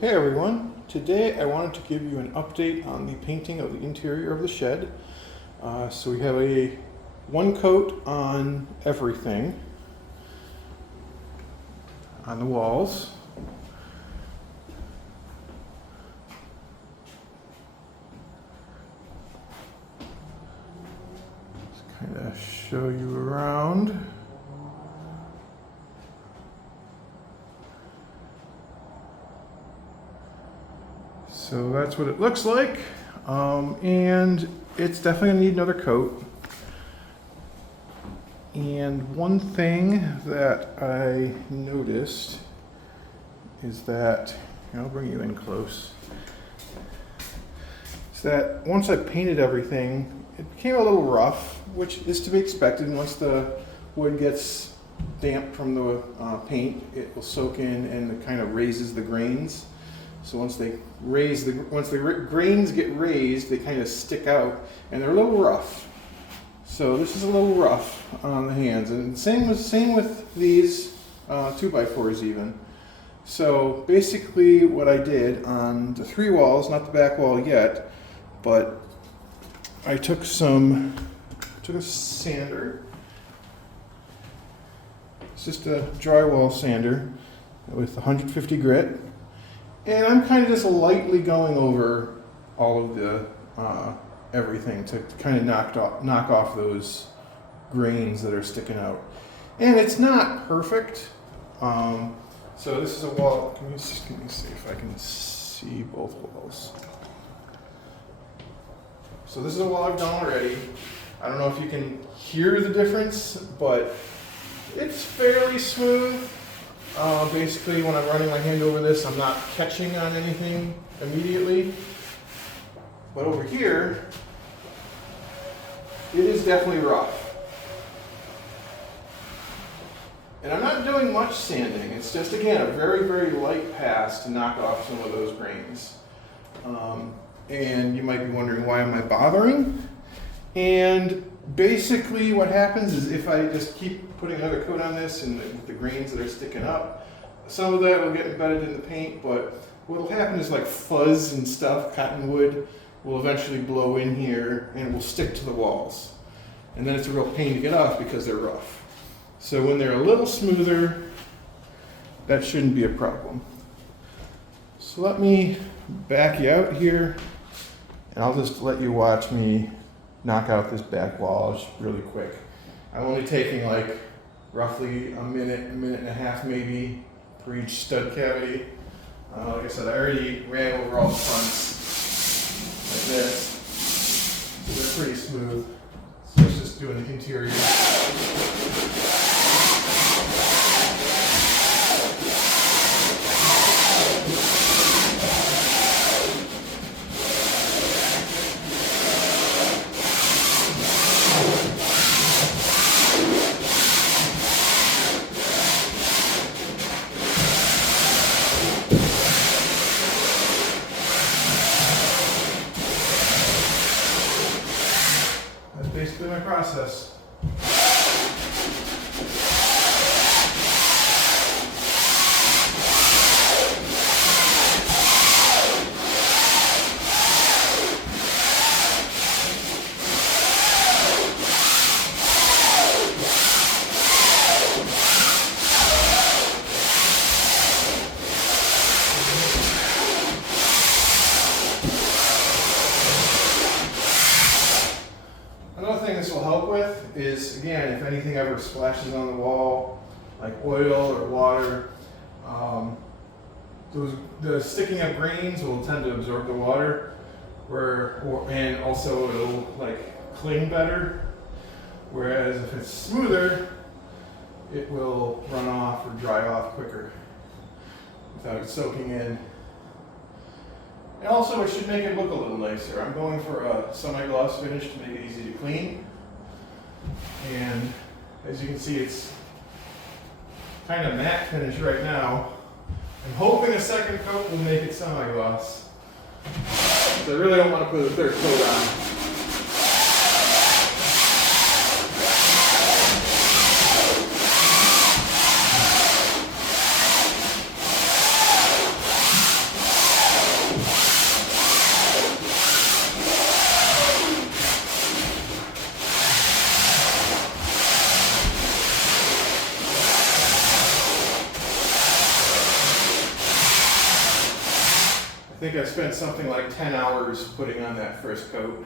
Hey everyone, today I wanted to give you an update on the painting of the interior of the shed. So we have a one coat on everything on the walls. Just kind of show you around. So that's what it looks like, and it's definitely gonna need another coat. And one thing that I noticed is that, I'll bring you in close, is that once I painted everything, it became a little rough, which is to be expected. Once the wood gets damp from the paint, it will soak in and it kind of raises the grains. So once the grains get raised, they kind of stick out and they're a little rough. So this is a little rough on the hands, and same with these 2x4s even. So basically what I did on the three walls, not the back wall yet, but I took a sander. It's just a drywall sander with 150 grit. And I'm kind of just lightly going over all of the everything to kind of knock off those grains that are sticking out. And it's not perfect. So this is a wall. Let me see if I can see both walls. So this is a wall I've done already. I don't know if you can hear the difference, but it's fairly smooth. Basically, when I'm running my hand over this, I'm not catching on anything immediately. But over here, it is definitely rough. And I'm not doing much sanding. It's just, again, a very, very light pass to knock off some of those grains. And you might be wondering, why am I bothering? And basically what happens is if I just keep putting another coat on this and the grains that are sticking up, some of that will get embedded in the paint, but what will happen is like fuzz and stuff, cottonwood, will eventually blow in here and it will stick to the walls. And then it's a real pain to get off because they're rough. So when they're a little smoother, that shouldn't be a problem. So let me back you out here and I'll just let you watch me knock out this back wall just really quick. I'm only taking like roughly a minute and a half maybe for each stud cavity. Like I said, I already ran over all the fronts like this, so they're pretty smooth. So it's just doing the interior. Basically my process. Another thing this will help with is, again, if anything ever splashes on the wall, like oil or water, the sticking up grains will tend to absorb the water, and also it'll like cling better. Whereas if it's smoother, it will run off or dry off quicker without it soaking in. And also, it should make it look a little nicer. I'm going for a semi-gloss finish to make it easy to clean. And as you can see, it's kind of matte finish right now. I'm hoping a second coat will make it semi-gloss. So I really don't want to put a third coat on. think I spent something like 10 hours putting on that first coat.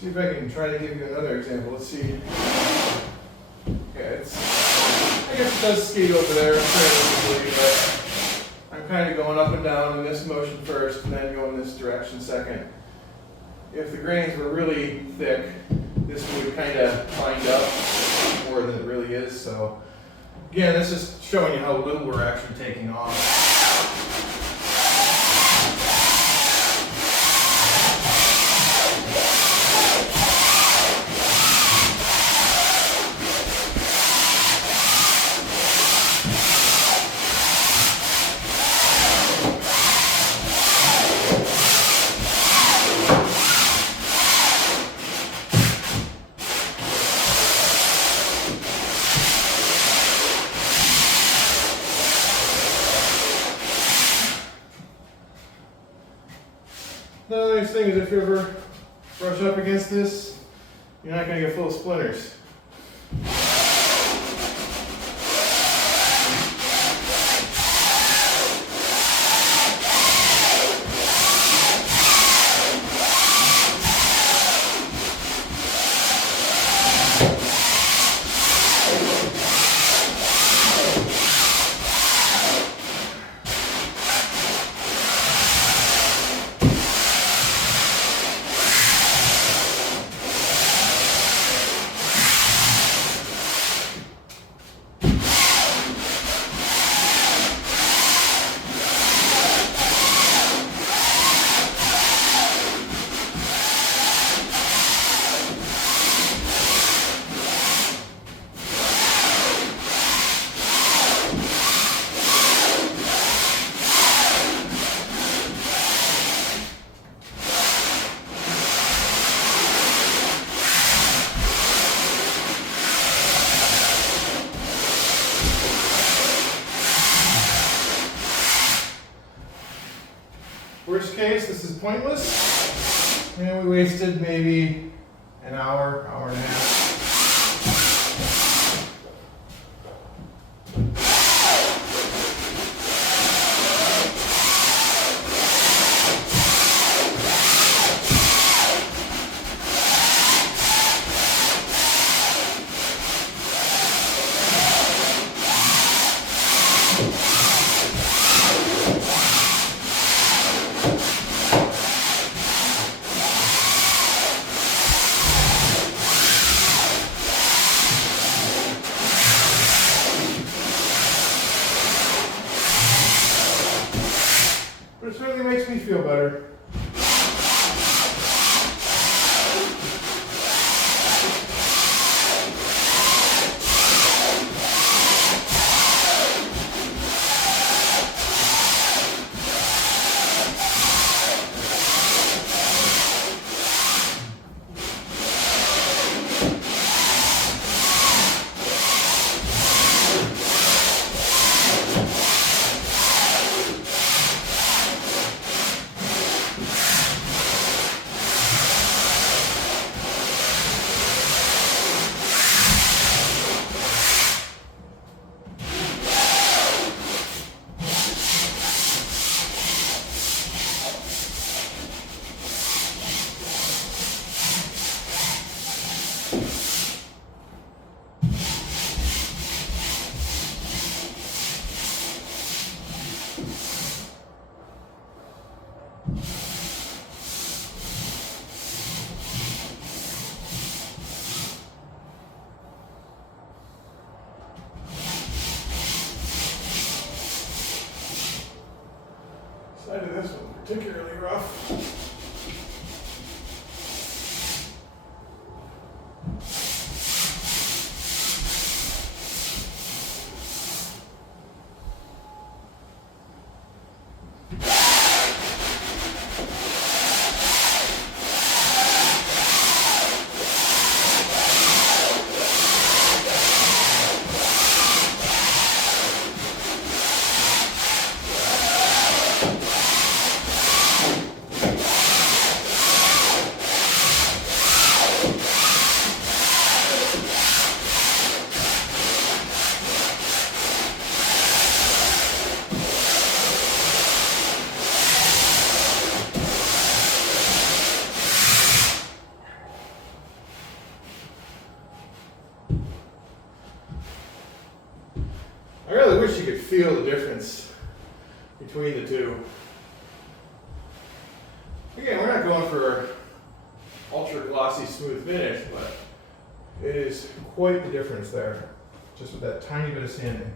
See if I can try to give you another example. Let's see. Okay, I guess it does skate over there fairly easily, but I'm kind of going up and down in this motion first and then going this direction second. If the grains were really thick, this would kind of bind up more than it really is. So again, this is showing you how little we're actually taking off. Another nice thing is if you ever brush up against this, you're not going to get full of splinters. Worst case, this is pointless, and we wasted maybe an hour, hour and a half. But it certainly makes me feel better. Side of this one particularly rough. I really wish you could feel the difference between the two. Again, we're not going for ultra glossy smooth finish, but it is quite the difference there, just with that tiny bit of sanding.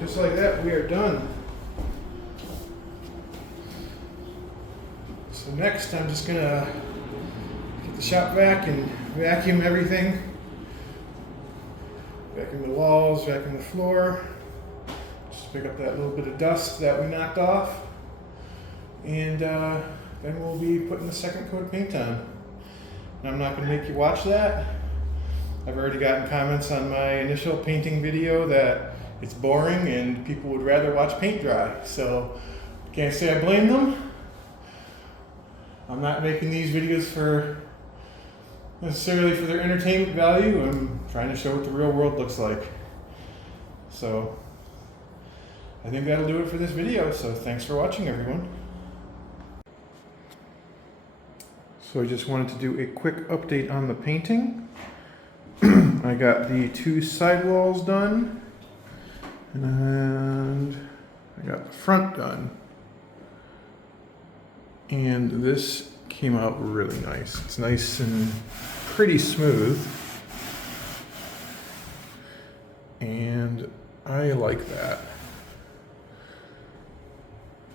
Just like that, we are done. So next, I'm just gonna get the shop vac and vacuum everything. Vacuum the walls, vacuum the floor. Just pick up that little bit of dust that we knocked off. And then we'll be putting the second coat of paint on. And I'm not gonna make you watch that. I've already gotten comments on my initial painting video that it's boring and people would rather watch paint dry. So can't say I blame them. I'm not making these videos for necessarily for their entertainment value. I'm trying to show what the real world looks like. So I think that'll do it for this video. So thanks for watching, everyone. So I just wanted to do a quick update on the painting. I got the 2 sidewalls done, and I got the front done. And this came out really nice. It's nice and pretty smooth. And I like that.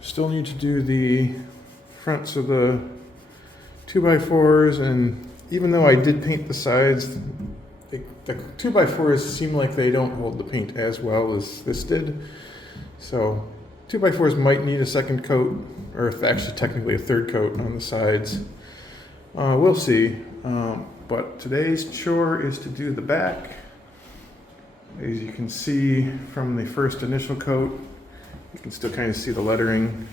Still need to do the fronts of the 2x4s, and even though I did paint the sides, the 2x4s seem like they don't hold the paint as well as this did. So 2x4s might need a second coat, or actually technically a third coat on the sides. We'll see. But today's chore is to do the back. As you can see from the first initial coat, you can still kind of see the lettering,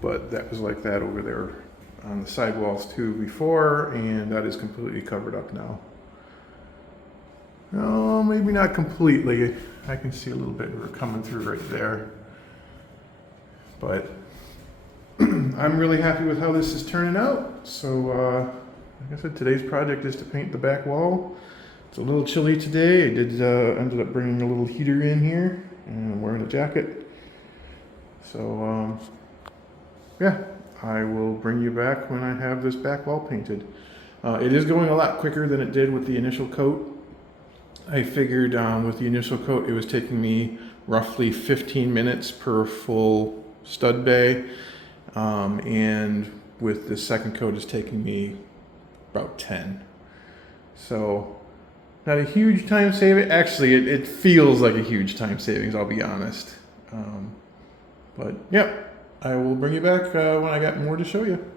but that was like that over there on the sidewalls too before, and that is completely covered up now. No, maybe not completely. I can see a little bit coming through right there. But I'm really happy with how this is turning out. So, like I said, today's project is to paint the back wall. It's a little chilly today. I did ended up bringing a little heater in here, and I'm wearing a jacket. So, yeah, I will bring you back when I have this back wall painted. It is going a lot quicker than it did with the initial coat. I figured with the initial coat it was taking me roughly 15 minutes per full stud bay, and with the second coat it's taking me about 10. So not a huge time saving. Actually, it feels like a huge time savings, I'll be honest. But yeah, I will bring you back when I got more to show you.